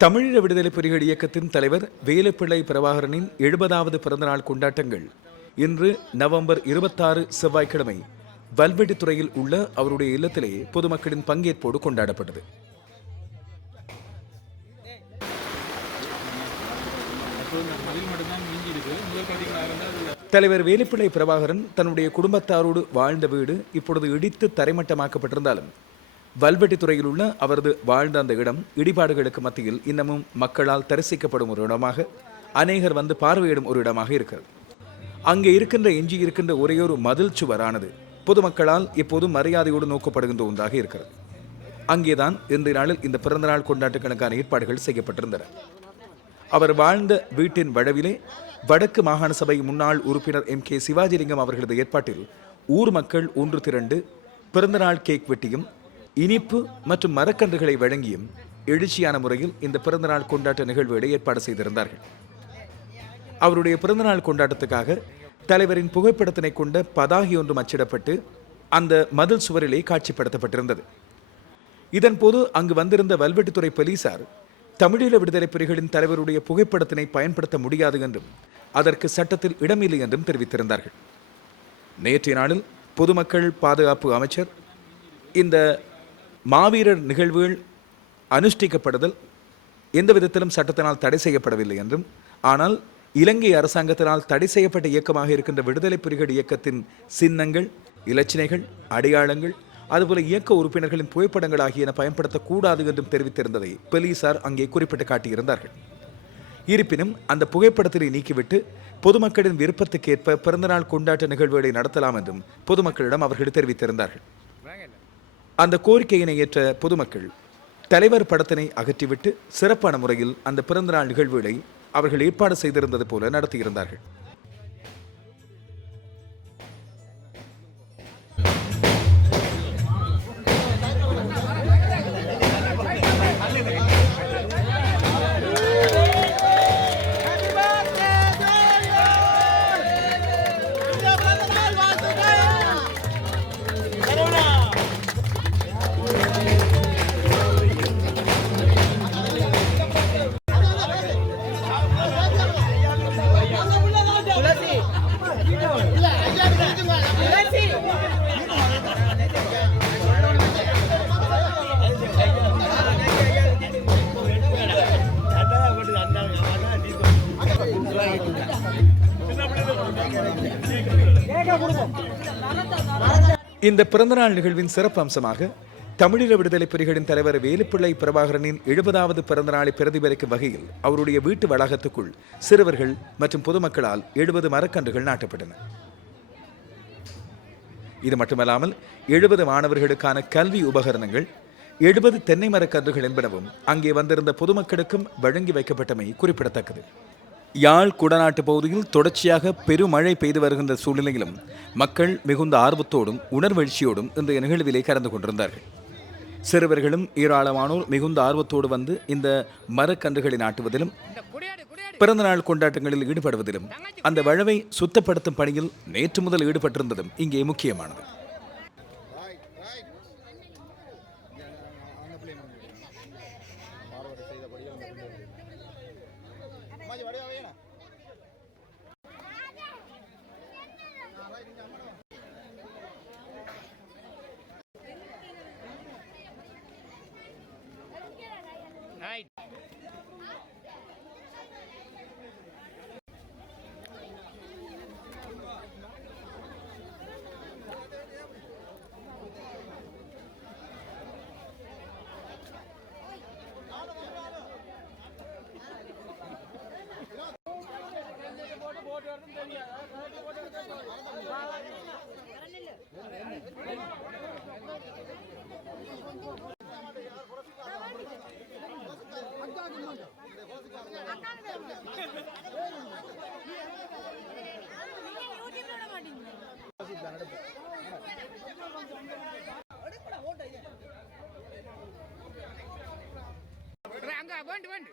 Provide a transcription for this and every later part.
தமிழீழ விடுதலை புலிகள் இயக்கத்தின் தலைவர் வேலுப்பிள்ளை பிரபாகரனின் எழுபதாவது பிறந்தநாள் கொண்டாட்டங்கள். இன்று நவம்பர் இருபத்தாறு செவ்வாய்க்கிழமை வல்வெட்டித்துறையில் உள்ள அவருடைய இல்லத்திலே பொதுமக்களின் பங்கேற்போடு கொண்டாடப்பட்டது. தலைவர் வேலுப்பிள்ளை பிரபாகரன் தன்னுடைய குடும்பத்தாரோடு வாழ்ந்த வீடு இப்பொழுது இடித்து தரைமட்டமாக்கப்பட்டிருந்தாலும் வல்வெட்டித்துறையில் உள்ள அவரது வாழ்ந்த அந்த இடம் இடிபாடுகளுக்கு மத்தியில் இன்னமும் மக்களால் தரிசிக்கப்படும் ஒரு இடமாக அநேகர் வந்து பார்வையிடும் ஒரு இடமாக இருக்கிறது. அங்கே இருக்கின்ற எஞ்சி இருக்கின்ற ஒரே ஒரு மதில் சுவரானது பொதுமக்களால் இப்போது மரியாதையோடு நோக்கப்படுகின்ற ஒன்றாக இருக்கிறது. அங்கேதான் இன்றைய நாளில் இந்த பிறந்தநாள் கொண்டாட்டங்களுக்கான ஏற்பாடுகள் செய்யப்பட்டிருந்தன. அவர் வாழ்ந்த வீட்டின் வடவிலே வடக்கு மாகாண சபை முன்னாள் உறுப்பினர் எம். கே. சிவாஜிலிங்கம் அவர்களது ஏற்பாட்டில் ஊர் மக்கள் ஒன்று திரண்டு பிறந்தநாள் கேக் வெட்டியும் இனிப்பு மற்றும் மரக்கன்றுகளை வழங்கியும் எழுச்சியான முறையில் இந்த பிறந்தநாள் கொண்டாட்ட நிகழ்வுகளை ஏற்பாடு செய்திருந்தார்கள். அவருடைய பிறந்தநாள் கொண்டாட்டத்துக்காக தலைவரின் புகைப்படத்தினை கொண்ட பதாகி ஒன்றும் அச்சிடப்பட்டு அந்த மதில் சுவரிலே காட்சிப்படுத்தப்பட்டிருந்தது. இதன்போது அங்கு வந்திருந்த வல்வெட்டித்துறை போலீசார் தமிழீழ விடுதலை புலிகளின் தலைவருடைய புகைப்படத்தினை பயன்படுத்த முடியாது என்றும் அதற்கு சட்டத்தில் இடமில்லை என்றும் தெரிவித்திருந்தார்கள். நேற்றைய நாளில் பொதுமக்கள் பாதுகாப்பு அமைச்சர் இந்த மாவீரர் நிகழ்வுகள் அனுஷ்டிக்கப்படுதல் எந்த விதத்திலும் சட்டத்தினால் தடை செய்யப்படவில்லை என்றும் ஆனால் இலங்கை அரசாங்கத்தினால் தடை செய்யப்பட்ட இயக்கமாக இருக்கின்ற விடுதலை புலிகள் இயக்கத்தின் சின்னங்கள் இலச்சினைகள் அடையாளங்கள் அதுபோல இயக்க உறுப்பினர்களின் புகைப்படங்கள் ஆகியன பயன்படுத்தக்கூடாது என்றும் தெரிவித்திருந்ததை போலீசார் அங்கே குறிப்பிட்டு காட்டியிருந்தார்கள். இருப்பினும் அந்த புகைப்படத்தினை நீக்கிவிட்டு பொதுமக்களின் விருப்பத்துக்கேற்ப பிறந்தநாள் கொண்டாட்ட நிகழ்வுகளை நடத்தலாம் என்றும் பொதுமக்களிடம் அவர்கள் தெரிவித்திருந்தார்கள். அந்த கோரிக்கையினை ஏற்ற பொதுமக்கள் தலைவர் படத்தினை அகற்றிவிட்டு சிறப்பான முறையில் அந்த பிறந்தநாள் நிகழ்வுகளை அவர்கள் ஏற்பாடு செய்திருந்தது போல நடத்தியிருந்தார்கள். இந்த பிறந்தநாள் நிகழ்வின் சிறப்பு அம்சமாக தமிழீழ விடுதலை புலிகளின் தலைவர் வேலுப்பிள்ளை பிரபாகரனின் எழுபதாவது பிறந்தநாளை பிரதிபலிக்கும் வகையில் அவருடைய வீட்டு வளாகத்துக்குள் சிறுவர்கள் மற்றும் பொதுமக்களால் எழுபது மரக்கன்றுகள் நாட்டப்பட்டன. இது மட்டுமல்லாமல் எழுபது மாணவர்களுக்கான கல்வி உபகரணங்கள் எழுபது தென்னை மரக்கன்றுகள் என்பனவும் அங்கே வந்திருந்த பொதுமக்களுக்கும் வழங்கி வைக்கப்பட்டமை குறிப்பிடத்தக்கது. யாழ் குடநாட்டு பகுதியில் தொடர்ச்சியாக பெருமழை பெய்து வருகின்ற சூழ்நிலையிலும் மக்கள் மிகுந்த ஆர்வத்தோடும் உணர்வெழுச்சியோடும் இந்த நிகழ்விலே கலந்து கொண்டிருந்தார்கள். சிறுவர்களும் ஏராளமானோர் மிகுந்த ஆர்வத்தோடு வந்து இந்த மரக்கன்றுகளை நாட்டுவதிலும் பிறந்தநாள் கொண்டாட்டங்களில் ஈடுபடுவதிலும் அந்த வழவை சுத்தப்படுத்தும் பணியில் நேற்று முதல் ஈடுபட்டிருந்ததும் இங்கே முக்கியமானது. அங்க வேண்டு வேண்டு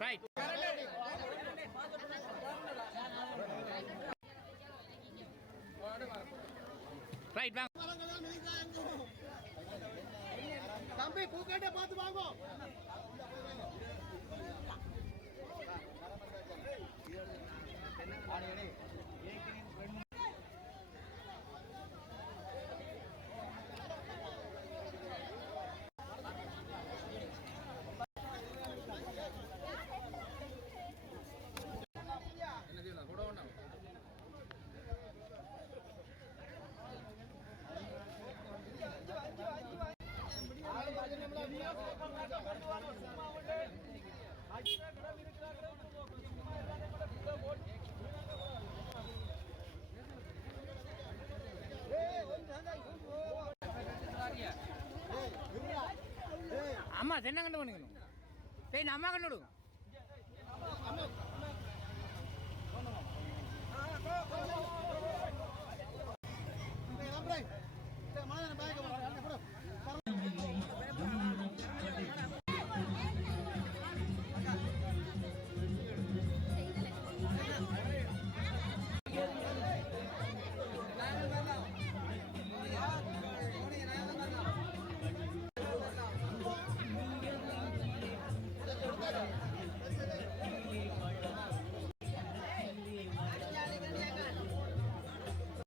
ரைட் ரைட் வாங்க பூக்கட்டை பார்த்து வாங்கோ. அம்மா தென்ன கண்டு பண்ணிக்கணும் சரி அம்மா கண்டு